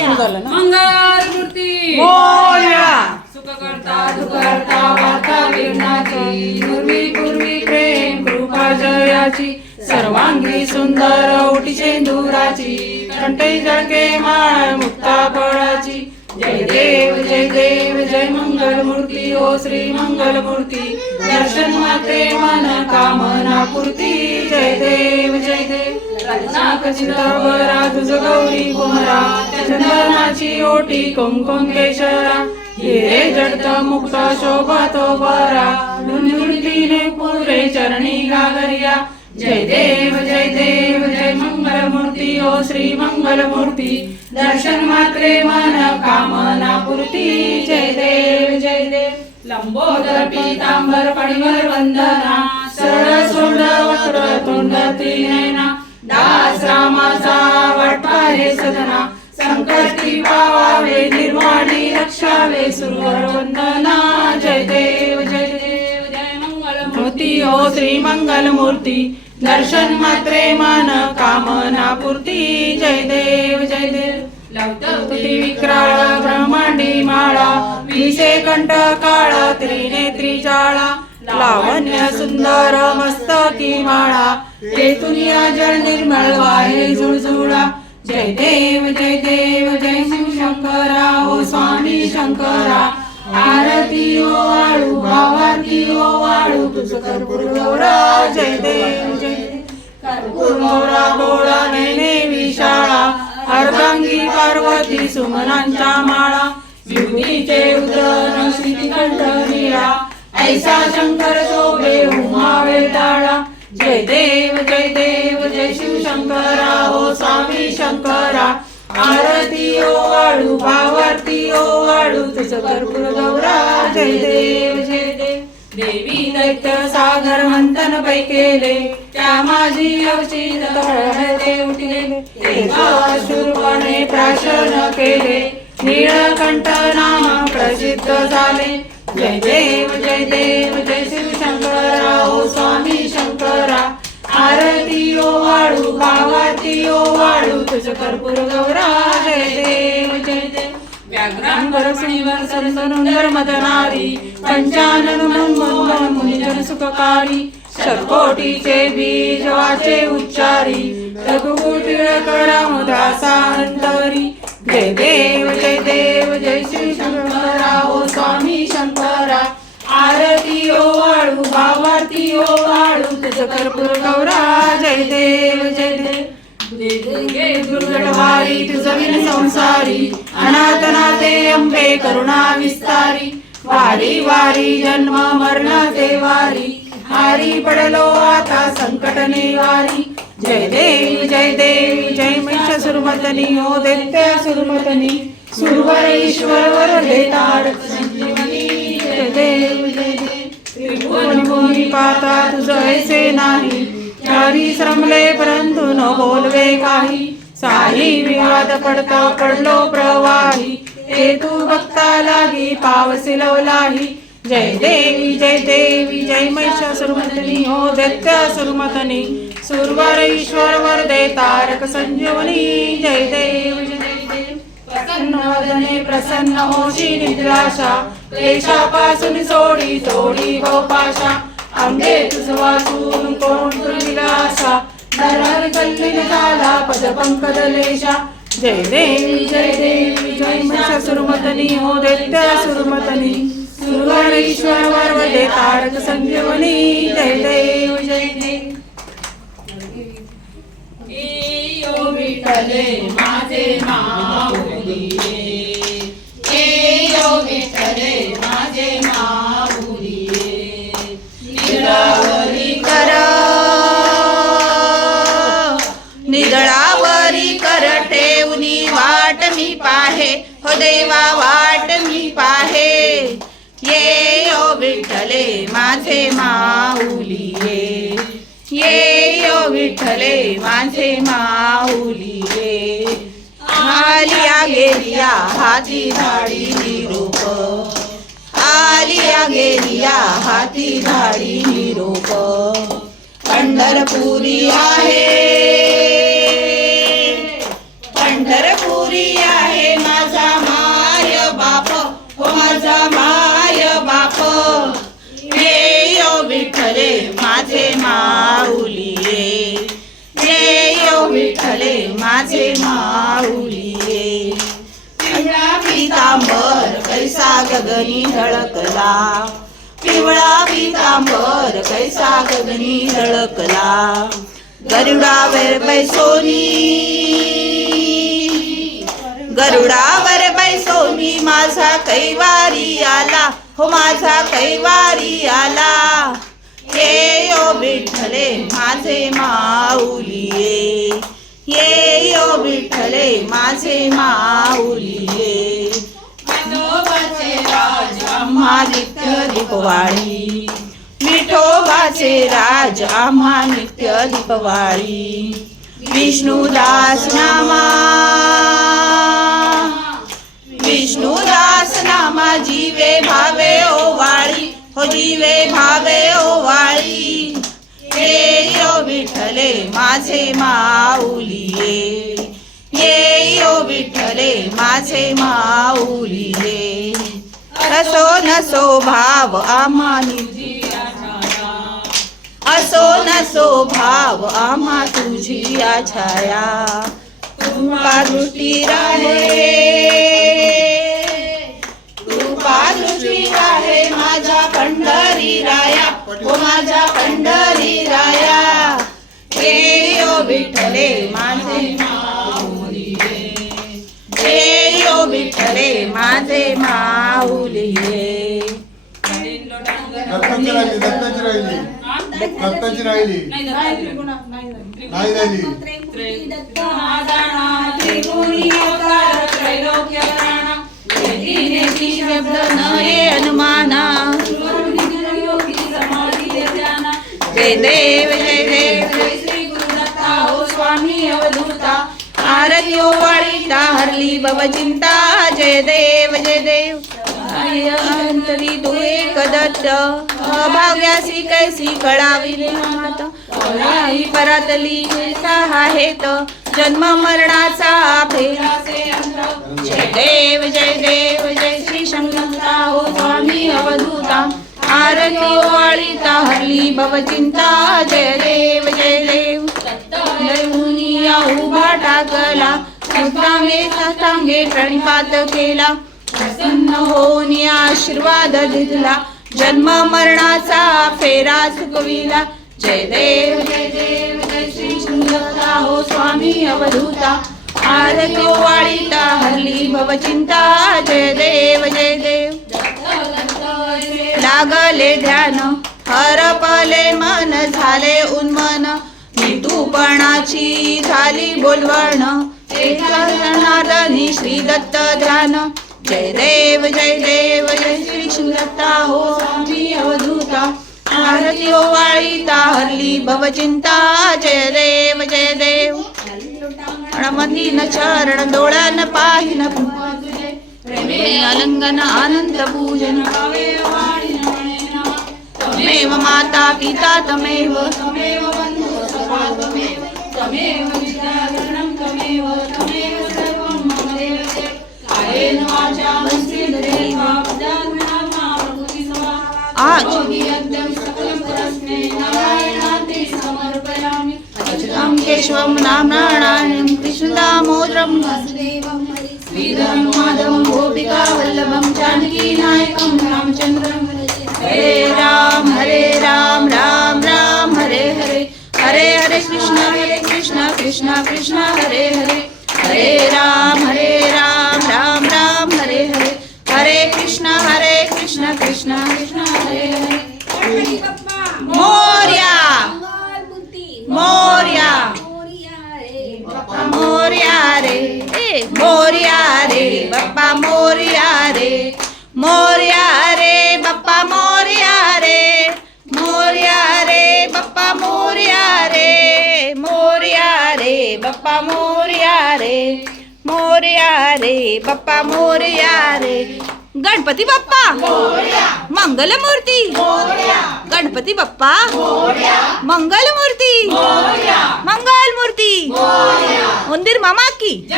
मंगल मूर्ती. मोरया. सुख करता दुःख करता वार्ता वीरणाची पूर्वी पूर्वी प्रेम कृपा जयाची सर्वांगी सुंदर ओटी शेंदुराची कंठे जळके माळ मुक्ता फळाची. जय देव जय देव जय मंगल मूर्ती ओ श्री मंगल मूर्ती. दर्शन मात्रे मन कामना पूर्ती. जय देव जय देव. रत्नाकचितावरा तुझ गौरी कुमरा चंदनाची ओटी कुंकुम केशरा हिरे जडत मुक्त शोभा तो बरा लुंडुंडीने पुरे चरणी गागरिया जय देव जय देव जय मंगल मूर्ती ओ श्री मंगल मूर्ती दर्शन मात्रे मन कामना पूर्ती. जय देव जय देव. लंबोदर पीतांबर पडिवर वंदना. सरळ सोंड वक्र तुंड त्रिनयना दास हे सदना. संकटी पावावे निर्वाणी रक्षावे. सुरवर वंदना जय देव जय देव जय मंगल मूर्ती. ओ श्री मंगल मूर्ती. दर्शन मात्रे मन कामना पूर्ती. जय देव जय देव. लवतुती विक्राळ ब्रह्मांडी माळा. विषे कंठ काळा त्रिनेत्री जाळा लावण्य सुंदर मस्तकी माळा. तेतुनिया जळ निर्मळ वाहे झुळझुळा. जय देव जय देव जय शिव शंकरा ओ स्वामी शंकरा. आरती ओ वाळू भावारती ओ वाळू तुझ कर्पूर गौरा जय देव जय कर्पूर गौरा गोळा नेने विशाळा. अर्धांगी पार्वती सुमनांच्या माळा. युगीचे उदन श्रीकंठ निळा. ऐसा शंकर शोभे जय देव जय देव जय शिव शंकरा ओ स्वामी शंकरा. आरती ओ वाळू भावारती ओ वाळू तुझ कर्पूर गौरा. जय देव जय देव. देवी दैत्य सागर मंथन पै केले. त्या माझी अवचित तळहते उठले तेव्हा प्राशन केले. निळकंठ नाम प्रसिद्ध झाले. जय देव जय देव जय शिव शंकरा ओ स्वामी शंकरा. आरती ओ वाळू भावाती ओ वाळू तुझ कर्पूर गौरा जय देव जय देव. व्याघ्रांवर सुनिवर संतनुंदर मदनारी पंचानन मनमोहन मुनिजन सुखकारी शतकोटीचे बीज वाचे उच्चारी रघुकुटी मुदासा अंतरी जय देव जय देव जय श्री शंकरा ओ स्वामी शंकरा आरती ओ वाळू भावारती ओ वाळू तुझ कर्पूर गौरा जय देव जय देव। दुर्गटवारी तुझविन संसारी अनाथनाथे अंबे करुणा विस्तारी वारी वारी जन्म मरण ते वारी हारी पडलो आता संकट निवारी। जय देव जय देव जय महिषासुरमर्दनी ओ दैत्य सुरमर्दनी सुरवर ईश्वर वरदे तारक कोणी भूमी पाता तुझं ऐसे नाही. चारी श्रमले परंतु न बोलवे काही. साई विवाद पडता पडलो प्रवाही. ते तू भक्ता लागी पावसिलवलाही जय देवी जय देवी जय महिषासुरमतनी हो दैत्यासुरमतनी सुरवर ईश्वर वरदे तारक संजीवनी. जय देव जय देवी. प्रसन्न वदने प्रसन्न होशी निद्राशा. क्लेशापासून सोडी तोडी गोपाशा. अंगे तुझ वाचून कोण तुझिलासा नरहर कल्लीन झाला पद पंकज लेशा जय देवी जय देवी जय महिषासुरमर्दिनी हो दैत्यासुरमर्दिनी सुरवर ईश्वर वरदे तारक संजीवनी जय देव जय देव. ओ विठ्ठले माझे माऊ निदळावरी कर ठेवनी वाट मी पाहे हो देवा वाट मी पाहे. ये ओ विठ्ठले माझे माऊली ये ये ओ विठ्ठले माझे माऊली ये आलिया गेलिया हाती झाडी निरोप. आलिया गेलिया हाती झाडी निरोप. पंढरपुरी आहे. आहे माझा माय बाप. हो माझा माय बाप. माझे माझे माऊलीये. गगनी झळकला पिवळा पितांबर कैसा गगनी झळकला गरुडावर बैसोनी. गरुडावर बैसोनी माझा कैवारी आला. हो माझा कैवारी आला. ये यो विठ्ठले माझे माऊली ये यो विठ्ठले माझे माऊली आम्हा नित्य दीपवाळी. विठोबाचे राज आम्हा नित्य दीपवाळी. विष्णुदास नामा जीवे भावे ओवाळी हो जीवे भावे ओवाळी. ये यो विठले माझे माऊलिये. ये ये यो माझे माऊलिये. असो नसो भाव आमानी असो नसो भाव आम्हा तुझी या छाया दृष्टी राहे. दृष्टी राहे माझ्या पंढरी राया ओ माझ्या पंढरी राया. हे यो विठ्ठले माझे माऊली हे यो विठ्ठले माझे माऊली. दत्ताची राहिली दत्ताची राहिली. दत्ताची राहिली. नाही राहिली. शब्द न ये अनुमाना जय देव जय देव जय श्री गुरुदत्ता हो स्वामी अवधूता हरली भव चिंता जय देव जय देव अंतरी तू एक दत्त अभाग्यासी कैसी कळावी मात परातली जन्म मरणाचा फेराचे देव जय देव जय श्री शंकरा हो स्वामी अवधूता. आरती ओवाळीता हरली भव चिंता जय देव जय देव. लयमुनिया उभा टाकला सुद्धांगे सातांगे प्रणिपात केला. प्रसन्न होऊन आशीर्वाद दिला. जन्म मरणाचा फेरा चुकविला जय देव जय देव जय श्री शंकरा हो स्वामी अवधूता. आरती ओवाळीता हरली भव चिंता. जय देव जय देव. लागले ध्यान हरपले मन झाले उन्मन. नितूपणाची झाली बोलवण. जनार्दनी श्री दत्त ध्यान. जय देव जय देव जय श्री शिवदत्ता हो स्वामी अवधूता. आरती ओवाळीता हरली भवचिंता जय देव जय देव. मतीन चारण डोळ्यान पाहिन अलंगन आनंद पूजन. तमेव माता पिता तमेव तमेव बंधु तमेव तमेव तमेव केशवं नाम्नारायणं कृष्णदामोदरं वासुदेवं श्रीधरं माधवं गोपिका वल्लभं जानकी नायकं रामचन्द्रं हरे राम हरे राम राम राम हरे हरे। हरे हरे कृष्ण हरे कृष्ण कृष्ण कृष्ण हरे हरे। हरे राम हरे राम राम राम हरे हरे। हरे कृष्ण हरे कृष्ण कृष्ण कृष्ण हरे हरे। मोर्या। मोर्या। मोर्या रे मोर्या रे बाप्पा मोर्या रे मोर्या रे बाप्पा मोर्या रे मोर्या रे बाप्पा मोर्या रे मोर्या रे बाप्पा मोर्या रे मोर्या रे बाप्पा मोर्या रे गणपती बाप्पा. मंगलमूर्ती. गणपती बाप्पा. मंगलमूर्ती. मंगलमूर्ती. उंदीर मामा की.